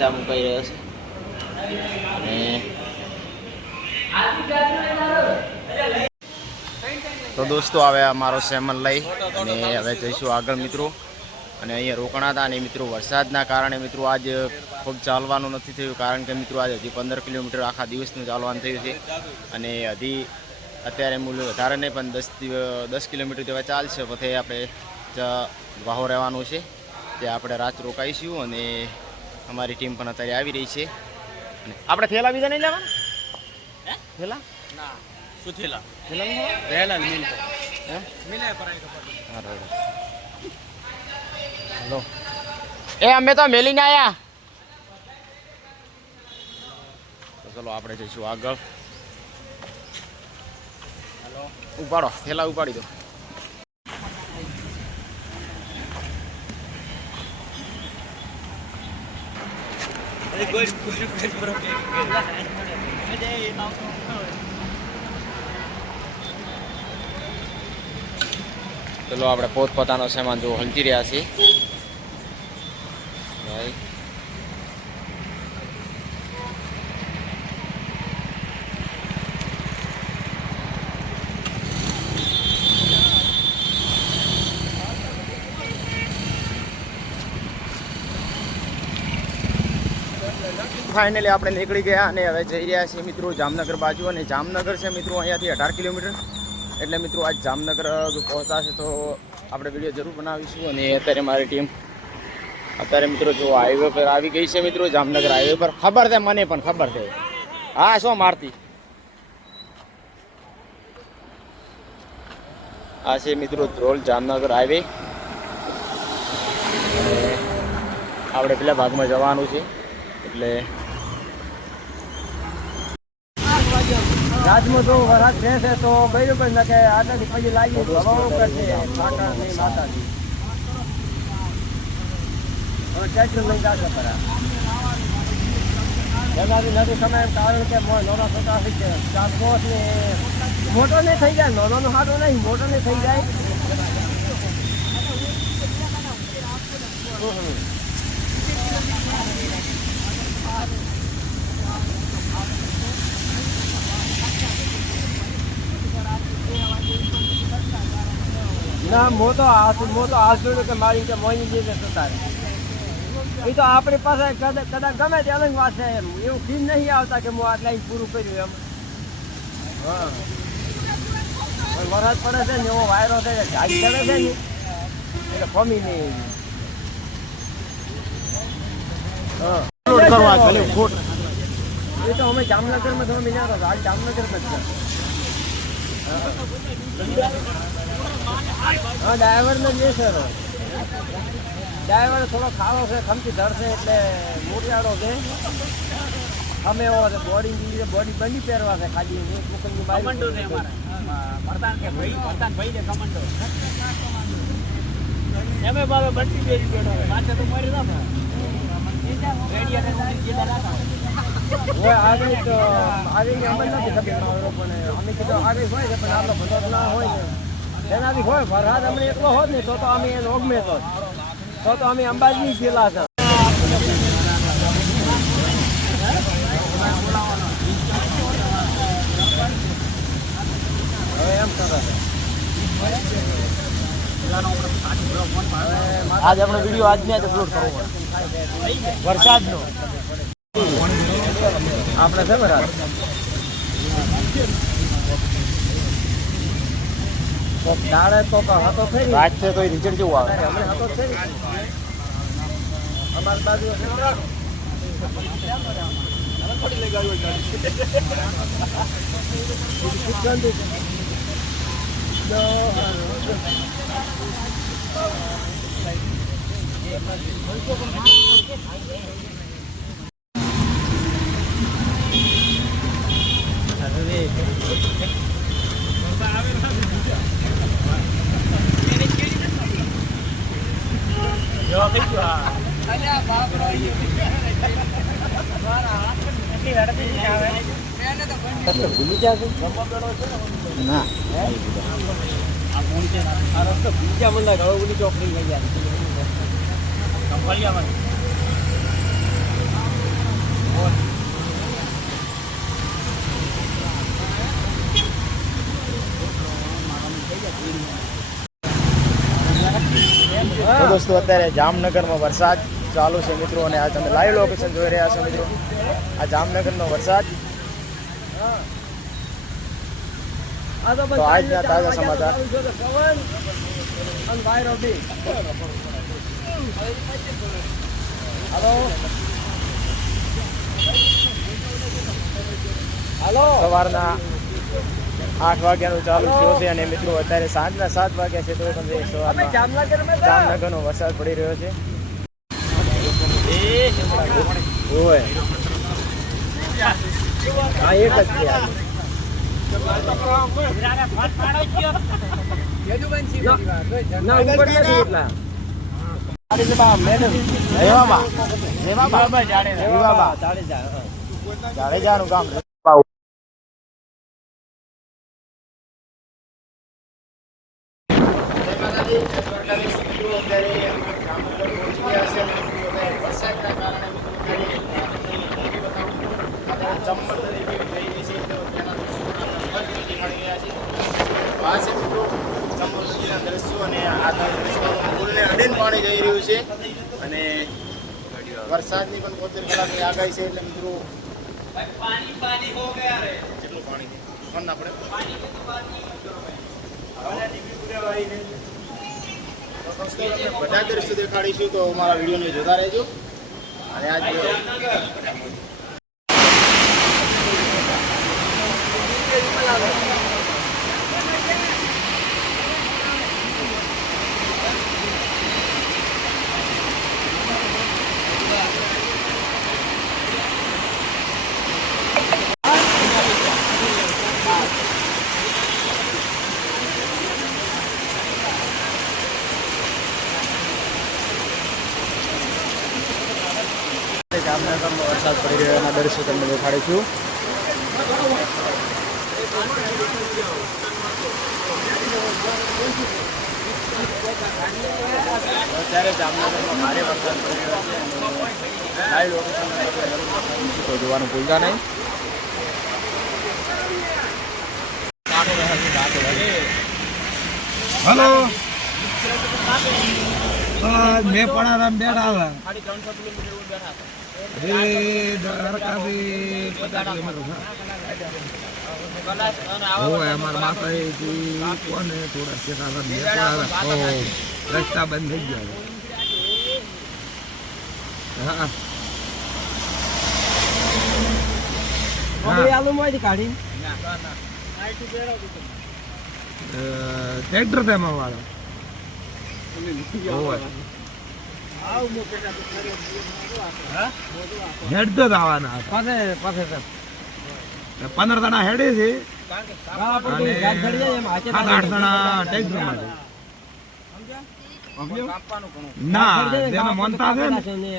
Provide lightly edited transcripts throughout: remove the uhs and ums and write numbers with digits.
ચા મુકાઈ રહ્યો છે અને તો દોસ્તો હવે અમારો સેમન લઈ અને હવે જઈશું આગળ મિત્રો. અને અહીંયા રોકાણા હતા અને મિત્રો વરસાદના કારણે મિત્રો આજ ખૂબ ચાલવાનું નથી થયું, કારણ કે મિત્રો આજે હજી 15 કિલોમીટર આખા દિવસનું ચાલવાનું થયું છે. અને હજી અત્યારે મૂલ્ય વધારે નહીં પણ 10 કિલોમીટર જેવા ચાલશે, પછી આપણે વાહો રહેવાનું છે, ત્યાં આપણે રાત રોકાઈશું. અને અમારી ટીમ પણ અત્યારે આવી રહી છે. અને આપણે થેલા બીજા નહીં લેવાના? થેલા ના શું થેલા થેલા હેલો એ અમે તો મેલીને આવ્યા. તો ચલો આપણે જઈશું આગળ. ઉપાડો થેલા ઉપાડી દો. ચલો આપણે પોતપોતાનો સામાન જો હલતી રહ્યા છીએ ભાઈ. ફાઇનલી આપણે નીકળી ગયા અને હવે જઈ રહ્યા છીએ મિત્રો જામનગર બાજુ. અને જામનગર છે મિત્રો અહીંયાથી 18 કિલોમીટર. એટલે મિત્રો આજ જામનગર પહોંચાશે તો આપણે વિડીયો જરૂર બનાવીશું. અને અત્યારે મારી ટીમ અત્યારે મિત્રો જો હાઈવે પર આવી ગઈ છે મિત્રો, જામનગર હાઈવે પર. ખબર છે મને પણ ખબર છે. હા શું મારતી આ છે મિત્રો ધ્રોલ જામનગર હાઈવે. આપણે પેલા ભાગમાં જવાનું છે એટલે રાજમાં તો વરાત રહેશે તો બરોબર ને કે આટલાથી પછી લાગી હવાઓ કરશે માતાજી માતાજી ટ્રેક્ટર લઈને જશે ખરા એનાથી નથી સમય કારણ કે નાના છોકરા થઈ છે ચારકોસ ને મોટો ને થઈ જાય, નાનો હાટો નહીં મોટો ને થઈ જાય. ના મોટો હાથ જોડ્યો કે મારી કે મોની જે તારે એ તો આપણી પાસે કદાચ ગમે તે અલગ વાત છે. એમ એવું ફીલ નહીં આવતા કે હું આટલા પૂરું કર્યું એમ. હા વરસાદ પડે છે ને એવો વાયરો છે ઝાડ ચડે છે ને એટલે ફમી નહીં. હા એ તો અમે જામનગરમાં તમે મિલ્યા હતા, હાલ જામનગરમાં જ છે. હા ડ્રાઈવરને જ સર ડ્રાઈવર થોડો ખાવો છે, ખમતી ધરશે એટલે મોટિયાળો છે. અમે એવો છે બોડી બંધી પહેરવા છે ખાલી કમંડો છે અમારે એમે બાબે બંટી પહેરી બેઠો પાછા તો મરી ના આગળ તો આગળ અમને નથી ખબર પણ અમે કીધું આગળ હોય છે પણ આપણો ભલો ના હોય ને એનાથી હોય. વરસાદ અમને એટલો હોત ને તો અમે એને ઓગમે તો અમે અંબાજી ગયેલા છે. હવે એમ કરે આજે આપણો વિડીયો આજને જ અપલોડ કરવો પડે વરસાદનો. આપણે છે બરાબર દાડે તો હતો થઈ રાત છે તો રિઝલ્ટ જેવું આવે. હમણાં હતો જ થઈ અમારી બાજુ ના આ રસ્તો બીજા મંડા ઘણો બધી ચોકડી થઈ જાય. તો દોસ્તો અત્યારે જામનગરમાં વરસાદ ચાલુ છે મિત્રો, અને આ તમે લાઈવ લોકેશન જોઈ રહ્યા છો મિત્રો. આ જામનગરનો વરસાદ. તો આજના તાજા સમાચાર. સવારના 8 વાગ્યાનું ચાલુ થયો છે અને મિત્રો અત્યારે સાંજના 7 વાગ્યા છે, તો પણ સવારમાં જામનગરનો વરસાદ પડી રહ્યો છે. ઓય હા, એક જ છે. જાડેજાનું કામ. વરસાદના કારણે દ્રશ્યો અને આ પુલને અડીને પાણી જઈ રહ્યું છે અને વરસાદની પણ 72 કલાકની આગાહી છે. એટલે મિત્રો કેટલું પાણી છે આપણે બધા દ્રશ્યો દેખાડીશું, તો અમારા વિડીયોને જોતા રહેજો. અને આજ જામનગરમાં વરસાદ પડી રહ્યો એના દૃશ્યો તમને દેખાડીશું. અત્યારે જામનગરમાં ભારે વરસાદ પડી રહ્યો છે. લાઈવ લોકેશન તો જોવાનું ભૂલતા નહીં. હલો, મેં પણ બેઠા હતા. 350 કિલોમીટર બેઠા હતા. રસ્તા બંધ થઈ ગયા. ટ્રેક્ટર તેમાં વાળો હેડ તો આવવાના પાસે 15 જણા હેડે છે અને 7-8 જણા ટ્રેક્ટર માં ના જેનો મનતા છે ને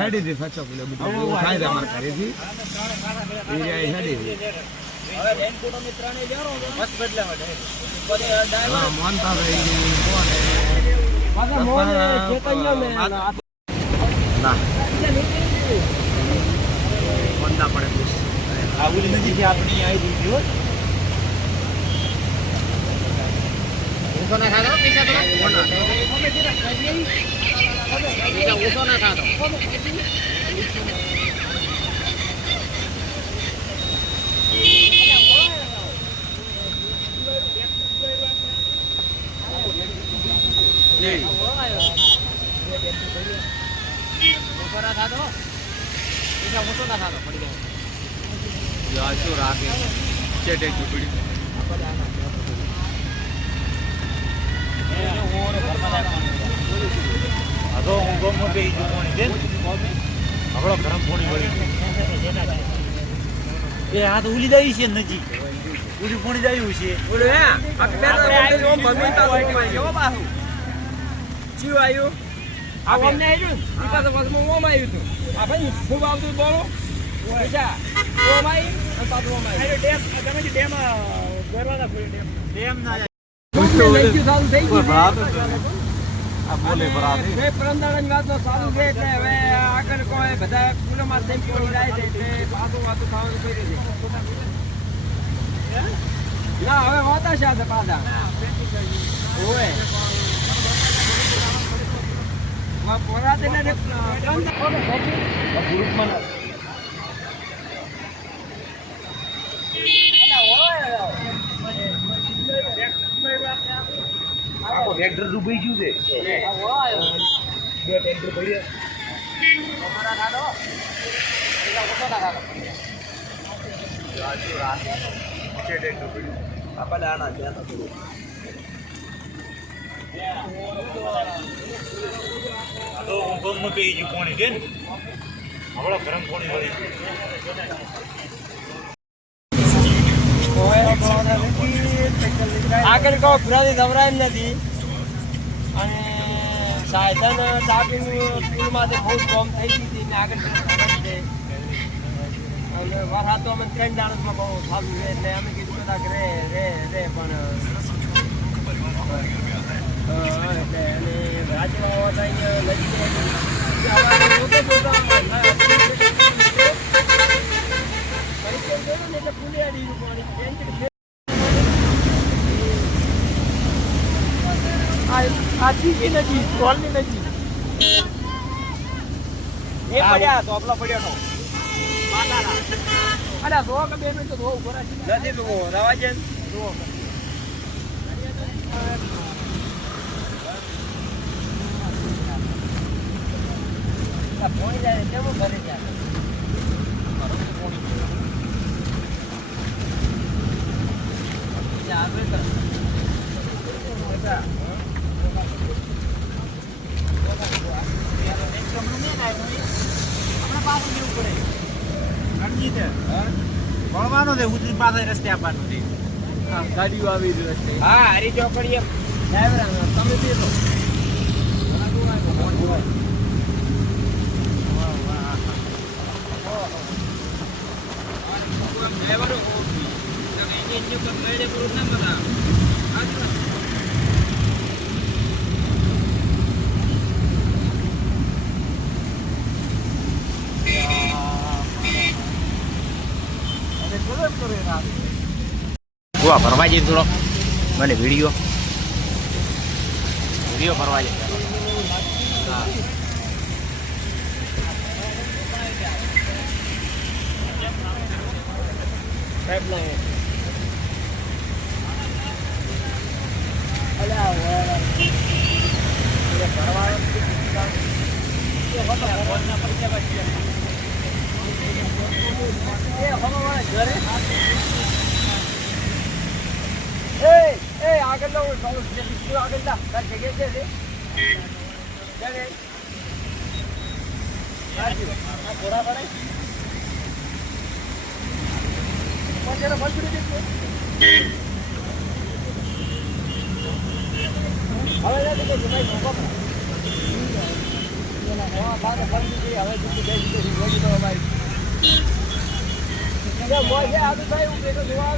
હેડી છે 700 કિલોમીટર થાય છે અમારા ઘરેથી હેડી છે. મનતા હાથ ઉલી જાય છે નજી ઉલી પોણી જાય છે ચાલુ છે એટલે હવે આગળ કોઈ બધા પુલોમાં થઈને પોણી જાય છે એટલે પાછું વાતું ખાવાનું કર્યું છે ના હવે હોતા છે આ પાછા ઓય પોરા તેને ગ્રુપમાં ટ્રેક્ટર ડૂબી ગયું છે બે ટ્રેક્ટર પડ્યા આપણે આના ત્યાં તો ઊંઘમાં પી ગયું પાણી છે ને હમણાં ગરમ પાણી વળી આગળ કહો પુરાની દવરાય નથી અને સાયધન ટાપીનું પુલમાંથી બહુ બોમ્બ થઈ ગઈ હતી ને આગળ છે અને વરસાદ તો અમે 3 દાડમાં બહુ સારું છે એટલે અમે કીધું કદાચ રે પણ એટલે અને રાજ્યમાં હોતા અહીંયા નજીક એટલે પુલિયાડી પાણી આથી નથી સ્ટોલની નથી એ પડ્યા તો આપલો પડ્યો તો અલા રો કે 2 મિનિટ તો ધોવું ભરાય નથી તો રવા છે રો આ પોણી જાય કેવું ઘરે જાય ભણવાનો છે ઉતરી પાછા રસ્તે આપવાનું છે ગાડીઓ આવી જ રસ્તે હા હરી ચોકડીએ ડ્રાઈવર તમે બેસો ગોવા ફરવા જઈએ થોડો મને વિડીયો ફરવા જઈએ હા આગળ લો આગળ લા તાર જગ્યા છે ઘોડા પડે પછી બંધ હવે મોજે આદુ ભાઈ હું બેઠો જોવા